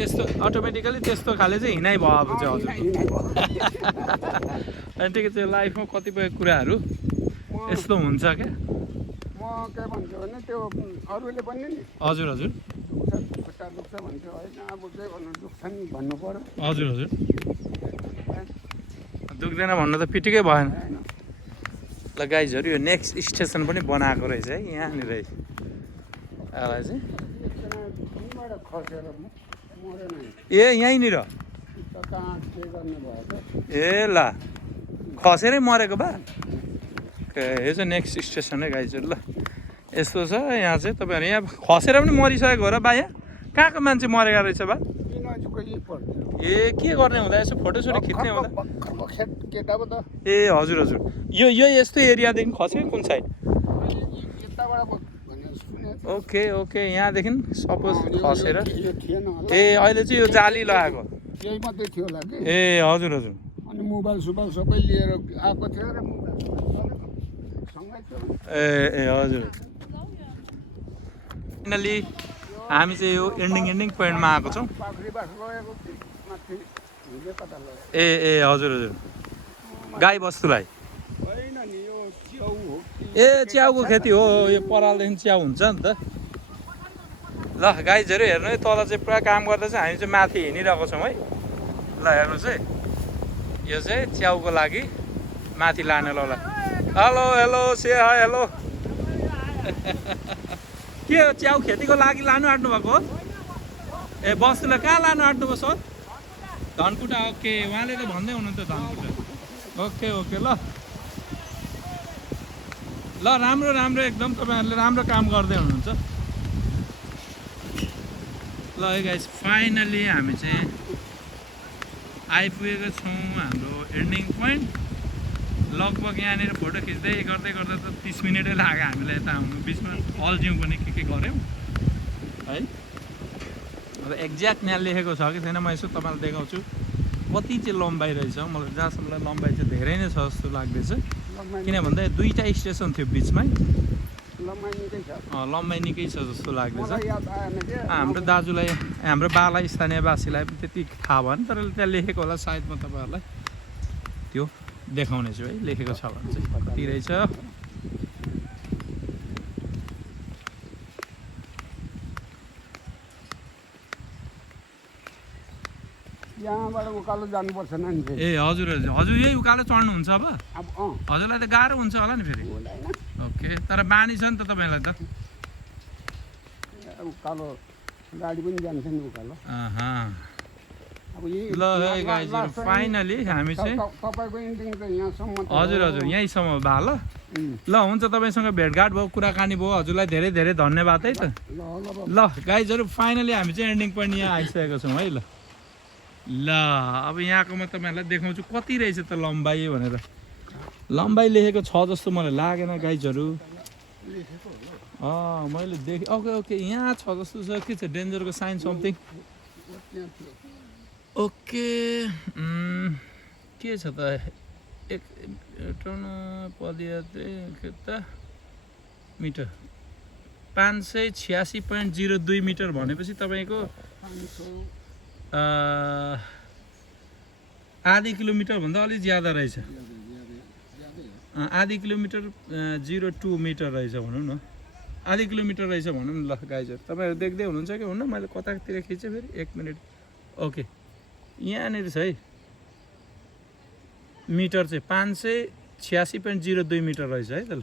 त्यस्तो अटोमेटिकली त्यस्तो खाले चाहिँ हिँडाइ भएको चाहिँ हजुर अनि ठिकै छ लाइफमा कतिपय कुराहरू यस्तो हुन्छ क्या म के भन्छु भने त्यो अरूले पनि नि हजुर हजुर खुट्टा दुख्छ भन्थ्यो होइन अब के भन्नु दुख्छ नि भन्नु पर्यो हजुर हजुर दुख्दैन भन्नु त फिटिकै भएन ल गाइजहरू यो नेक्स्ट स्टेसन पनि बनाएको रहेछ है यहाँनिर यसलाई चाहिँ खसेर मरेन ए यहीँनिर कहाँ के गर्ने भयो त ए ल खसेरै मरेको बा यो चाहिँ नेक्स्ट स्टेसन है गाइजहरू ल यस्तो छ यहाँ चाहिँ तपाईँहरू यहाँ खसेर पनि मरिसकेको हो र बा यहाँ कहाँको मान्छे मरेको रहेछ बा ए के गर्ने हुँदा यसो फोटोसोटो खिच्ने हुँदा केटा पो त ए हजुर हजुर यो यस्तो एरियादेखि खस्यो कुन साइड ओके ओके यहाँदेखि सपोज खसेर ए अहिले चाहिँ यो जाली लगाएको यही मात्रै थियो होला कि ए हजुर हजुर अनि मोबाइल सुबाइल सबै लिएर आएको थियो र ए ए हजुर फाइनली हामी चाहिँ यो एन्डिङ पोइन्टमा आएको छौँ ए ए हजुर हजुर गाई बस्तुलाई ए च्याउको खेती हो यो परालदेखि च्याउ हुन्छ नि त ल गाइजहरू हेर्नु है तल चाहिँ पुरा काम गर्दा चाहिँ हामी चाहिँ माथि हिँडिरहेको छौँ है ल हेर्नुहोस् है यो चाहिँ च्याउको लागि माथि लाने ल हेलो हेलो से हाय हेलो के हो च्याउ खेतीको लागि लानु आँट्नु भएको ए बस्तुलाई कहाँ लानु आँट्नु भयो सर धनकुटा ओके उहाँले त भन्दै हुनुहुन्थ्यो धनकुटा ओके ओके ल ल राम्रो राम्रो एकदम तपाईँहरूले राम्रो काम गर्दै हुनुहुन्छ ल है गाइस फाइनली हामी चाहिँ आइपुगेको छौँ हाम्रो एन्डिङ पोइन्ट लगभग यहाँनिर फोटो खिच्दै गर्दै गर्दा त 30 मिनटै लाग्यो हामीलाई यता आउनु बिचमा अल्झ्यौँ पनि के गऱ्यौँ है अब एक्ज्याक्ट यहाँ लेखेको छ कि छैन म यसो तपाईँलाई देखाउँछु कति चाहिँ लम्बाइ रहेछ मलाई जहाँसम्म लम्बाइ चाहिँ धेरै नै छ जस्तो लाग्दैछ किन भन्दा दुईवटा स्टेसन थियो बिचमै लम्बाइ निकै छ जस्तो लाग्दैछ हाम्रो दाजुलाई हाम्रो बालाई स्थानीयवासीलाई पनि त्यति थाहा भएन तर त्यहाँ लेखेको होला सायद म तपाईँहरूलाई त्यो देखाउने छु है लेखेको छ भने चाहिँ कति रहेछ यहाँबाट उकालो जानुपर्छ नि ए हजुर हजुर हजुर यही उकालो चढ्नुहुन्छ अब हजुरलाई त गाह्रो हुन्छ होला नि फेरि ओके तर बानी छ नि त तपाईँलाई त उकालो गाडी पनि जान्छ नि उकालो ल गाइजहरु फाइनली हामी चाहिँ तपाईको एन्डिङ त यहाँसम्म हजुर हजुर यहीँसम्म भा ल ल हुन्छ तपाईँसँग भेटघाट भयो कुराकानी भयो हजुरलाई धेरै धेरै धन्यवाद है त ल गाइजहरु फाइनली हामी चाहिँ एन्डिङ पोइन्ट यहाँ आइसकेको छौँ है ल ल अब यहाँको म तपाईँहरूलाई देखाउँछु कति रहेछ त लम्बाइ भनेर लम्बाइ लेखेको छ जस्तो मलाई लागेन गाइजहरु मैले देखेँ ओके ओके यहाँ छ जस्तो छ के छ डेन्जरको साइन समथिङ ओके के छ त एक पदयात्रा त मिटर 586.02 मिटर भनेपछि तपाईँको आधी किलोमिटर भन्दा अलिक ज्यादा रहेछ आधी किलोमिटर 02 मिटर रहेछ भनौँ न आधी किलोमिटर रहेछ भनौँ न ल गाइजहरु तपाईँहरू देख्दै हुनुहुन्छ कि हुन्न मैले कतातिर खिचेँ फेरि 1 मिनट ओके यहाँनिर छ है मिटर चाहिँ 586.02 मिटर रहेछ है त ल